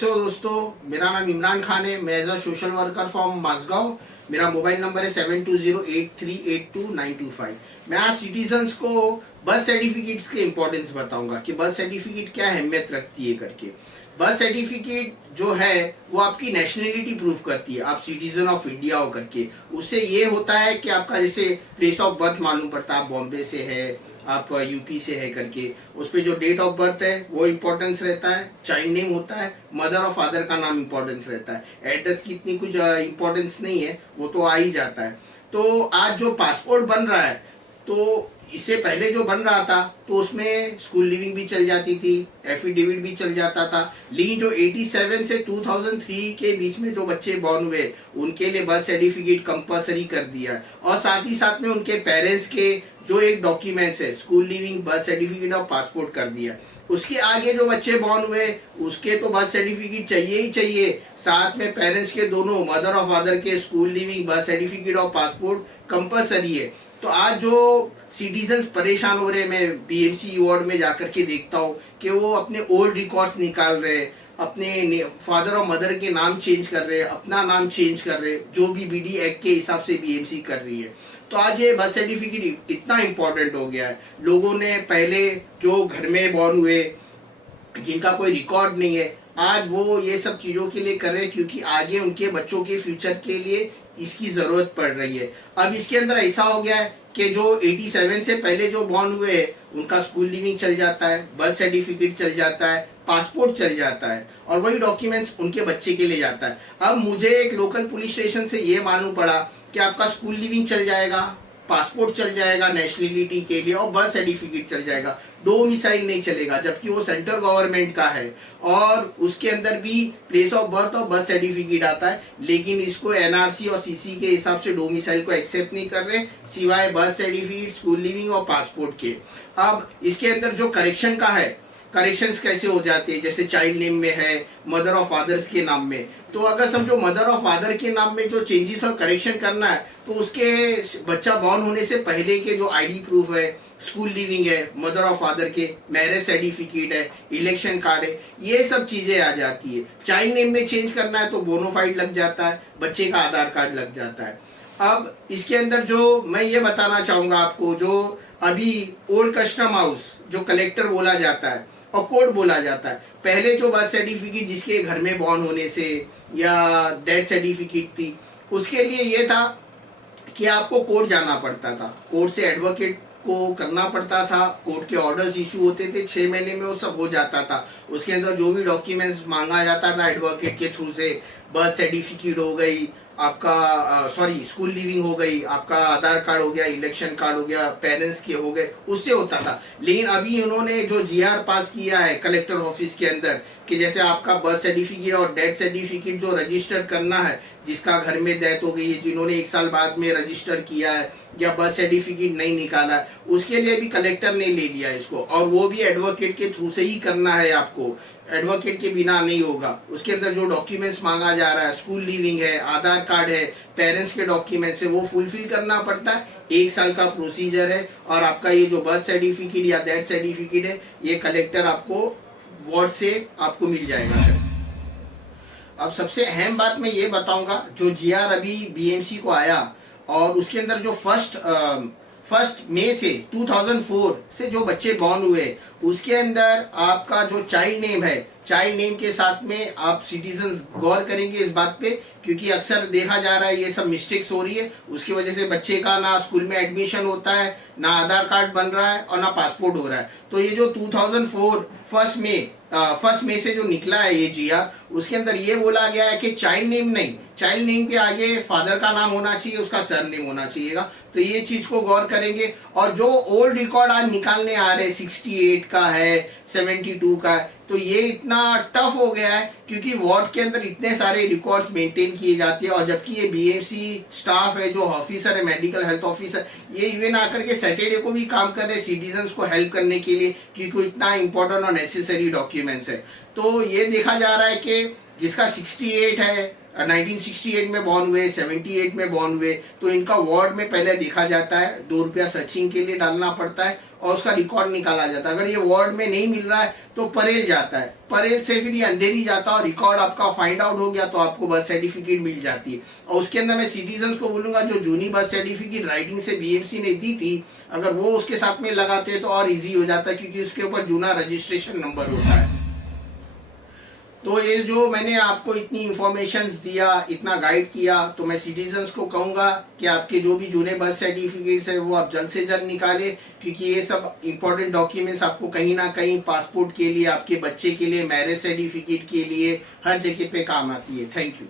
कैसे हो दोस्तों। मेरा नाम इमरान खान है। मैं as a social worker from Mazgaon. मेरा मोबाइल नंबर है 7208382925। मैं आज सिटीजन्स को बर्थ सर्टिफिकेट्स के इम्पोर्टेंस बताऊंगा कि बर्थ सर्टिफिकेट क्या अहमियत रखती है करके। बर्थ सर्टिफिकेट जो है वो आपकी नेशनलिटी प्रूफ करती है, आप सिटीजन ऑफ इंडिया हो करके। उससे ये होता है कि आपका जैसे प्लेस ऑफ बर्थ मालूम पड़ता है, आप बॉम्बे से है, आप यूपी से है करके। उस पर जो डेट ऑफ बर्थ है वो इम्पोर्टेंस रहता है। चाइल्ड नेम होता है, मदर और फादर का नाम इम्पोर्टेंस रहता है। एड्रेस की इतनी कुछ इम्पोर्टेंस नहीं है, वो तो आ ही जाता है। तो आज जो पासपोर्ट बन रहा है, तो इससे पहले जो बन रहा था तो उसमें स्कूल लिविंग भी चल जाती थी, एफिडेविट भी चल जाता था। लेकिन जो 87 से 2003 के बीच में जो बच्चे बॉर्न हुए उनके लिए बर्थ सर्टिफिकेट कंपलसरी कर दिया है। और साथ ही साथ में उनके पेरेंट्स के जो एक डॉक्यूमेंट्स है, स्कूल लिविंग, बर्थ सर्टिफिकेट और पासपोर्ट कर दिया। उसके आगे जो बच्चे बॉर्न हुए उसके तो बर्थ सर्टिफिकेट चाहिए ही चाहिए, साथ में पेरेंट्स के दोनों, मदर और फादर के स्कूल लिविंग, बर्थ सर्टिफिकेट और पासपोर्ट कंपलसरी है। तो आज जो सिटीजन्स परेशान हो रहे हैं, मैं बीएमसी वार्ड में जाकर के देखता हूँ कि वो अपने ओल्ड रिकॉर्ड्स निकाल रहे हैं, अपने फादर और मदर के नाम चेंज कर रहे हैं, अपना नाम चेंज कर रहे हैं, जो भी बीडी एक्ट के हिसाब से बीएमसी कर रही है। तो आज ये बर्थ सर्टिफिकेट इतना इम्पोर्टेंट हो गया है। लोगों ने पहले जो घर में बॉर्न हुए जिनका कोई रिकॉर्ड नहीं है, आज वो ये सब चीज़ों के लिए कर रहे हैं क्योंकि आगे उनके बच्चों के फ्यूचर के लिए इसकी ज़रूरत पड़ रही है। अब इसके अंदर ऐसा हो गया है कि जो 87 से पहले जो बॉर्न हुए हैं उनका स्कूल लिविंग चल जाता है, बर्थ सर्टिफिकेट चल जाता है, पासपोर्ट चल जाता है और वही डॉक्यूमेंट्स उनके बच्चे के लिए जाता है। अब मुझे एक लोकल पुलिस स्टेशन से ये मालूम पड़ा कि आपका स्कूल लिविंग चल जाएगा, पासपोर्ट चल जाएगा नेशनलिटी के लिए और बर्थ सर्टिफिकेट चल जाएगा, डोमिसाइल नहीं चलेगा, जबकि वो सेंट्रल गवर्नमेंट का है और उसके अंदर भी प्लेस ऑफ बर्थ और बर्थ सर्टिफिकेट आता है। लेकिन इसको एनआरसी और सीसी के हिसाब से डोमिसाइल को एक्सेप्ट नहीं कर रहे, सिवाय बर्थ सर्टिफिकेट, स्कूल लिविंग और पासपोर्ट के। अब इसके अंदर जो करेक्शन का है, करेक्शंस कैसे हो जाते हैं, जैसे चाइल्ड नेम में है, मदर और फादर्स के नाम में। तो अगर समझो मदर और फादर के नाम में जो चेंजेस और करेक्शन करना है तो उसके बच्चा बॉर्न होने से पहले के जो आईडी प्रूफ है, स्कूल लिविंग है, मदर और फादर के, मैरिज सर्टिफिकेट है, इलेक्शन कार्ड है, ये सब चीजें आ जाती है। चाइल्ड नेम में चेंज करना है तो बोनोफाइड लग जाता है, बच्चे का आधार कार्ड लग जाता है। अब इसके अंदर जो मैं ये बताना चाहूंगा आपको, जो अभी ओल्ड कस्टम हाउस जो कलेक्टर बोला जाता है और कोर्ट बोला जाता है, पहले जो बर्थ सर्टिफिकेट जिसके घर में बॉर्न होने से या डेथ सर्टिफिकेट थी उसके लिए ये था कि आपको कोर्ट जाना पड़ता था, कोर्ट से एडवोकेट को करना पड़ता था, कोर्ट के ऑर्डर्स इशू होते थे, 6 महीने में वो सब हो जाता था। उसके अंदर जो भी डॉक्यूमेंट्स मांगा जाता था एडवोकेट के थ्रू से, बर्थ सर्टिफिकेट हो गई आपका, स्कूल लिविंग हो गई, आपका आधार कार्ड हो गया, इलेक्शन कार्ड हो गया, पेरेंट्स के हो गए, उससे होता था। लेकिन अभी उन्होंने जो जीआर पास किया है कलेक्टर ऑफिस के अंदर कि जैसे आपका बर्थ सर्टिफिकेट और डेथ सर्टिफिकेट जो रजिस्टर करना है, जिसका घर में डेथ हो गई है, जिन्होंने 1 साल बाद में रजिस्टर किया है या बर्थ सर्टिफिकेट नहीं निकाला है, उसके लिए भी कलेक्टर ने ले लिया इसको, और वो भी एडवोकेट के थ्रू से ही करना है आपको, एडवोकेट के बिना नहीं होगा। उसके अंदर जो डॉक्यूमेंट्स मांगा जा रहा है, स्कूल लिविंग है, आधार कार्ड है, पेरेंट्स के डॉक्यूमेंट्स है, वो फुलफिल करना पड़ता है। 1 साल का प्रोसीजर है और आपका ये जो बर्थ सर्टिफिकेट या डेथ सर्टिफिकेट है ये कलेक्टर आपको वार्ड से आपको मिल जाएगा सर। अब सबसे अहम बात मैं ये बताऊंगा, जो जीआर अभी बीएमसी को आया और उसके अंदर जो फर्स्ट मई से 2004 से जो बच्चे बॉर्न हुए उसके अंदर आपका जो चाइल्ड नेम है, चाइल्ड नेम के साथ में आप सिटीजन्स गौर करेंगे इस बात पे, क्योंकि अक्सर देखा जा रहा है ये सब मिस्टेक्स हो रही है, उसकी वजह से बच्चे का ना स्कूल में एडमिशन होता है, ना आधार कार्ड बन रहा है और ना पासपोर्ट हो रहा है। तो ये जो 2004 फर्स्ट मई से जो निकला है ये जीआर, उसके अंदर ये बोला गया है कि चाइल्ड नेम नहीं, चाइल्ड नेम के आगे फादर का नाम होना चाहिए, उसका सर नेम होना चाहिएगा। तो ये चीज को गौर करेंगे। और जो ओल्ड रिकॉर्ड आज निकालने आ रहे, 68 का है, 72 का है, तो ये इतना टफ हो गया है क्योंकि वार्ड के अंदर इतने सारे रिकॉर्ड्स मेंटेन किए जाते हैं। और जबकि ये बीएमसी स्टाफ है, जो ऑफिसर है, मेडिकल हेल्थ ऑफिसर, ये इवन आकर के सैटरडे को भी काम कर रहे हैं सिटीजन्स को हेल्प करने के लिए, क्योंकि इतना इंपॉर्टेंट और नेसेसरी डॉक्यूमेंट्स है। तो ये देखा जा रहा है कि जिसका 68 है, 1968 में बॉर्न हुए, 78 में बॉर्न हुए, तो इनका वार्ड में पहले देखा जाता है, 2 रुपया सर्चिंग के लिए डालना पड़ता है और उसका रिकॉर्ड निकाला जाता है। अगर ये वार्ड में नहीं मिल रहा है तो परेल जाता है, परेल से फिर ये अंधेरी जाता है और रिकॉर्ड आपका फाइंड आउट हो गया तो आपको बर्थ सर्टिफिकेट मिल जाती है। और उसके अंदर मैं सिटीजन को बोलूंगा जो जूनी बर्थ सर्टिफिकेट राइटिंग से बीएमसी ने दी थी, अगर वो उसके साथ में लगाते तो और इजी हो जाता है, क्योंकि उसके ऊपर जूना रजिस्ट्रेशन नंबर होता है। तो ये जो मैंने आपको इतनी इंफॉर्मेशंस दिया, इतना गाइड किया, तो मैं सिटीजन्स को कहूँगा कि आपके जो भी जूने बर्थ सर्टिफिकेट्स है वो आप जल्द से जल्द निकालें, क्योंकि ये सब इंपॉर्टेंट डॉक्यूमेंट्स आपको कहीं ना कहीं पासपोर्ट के लिए, आपके बच्चे के लिए, मैरिज सर्टिफिकेट के लिए हर जगह पे काम आती है। Thank you.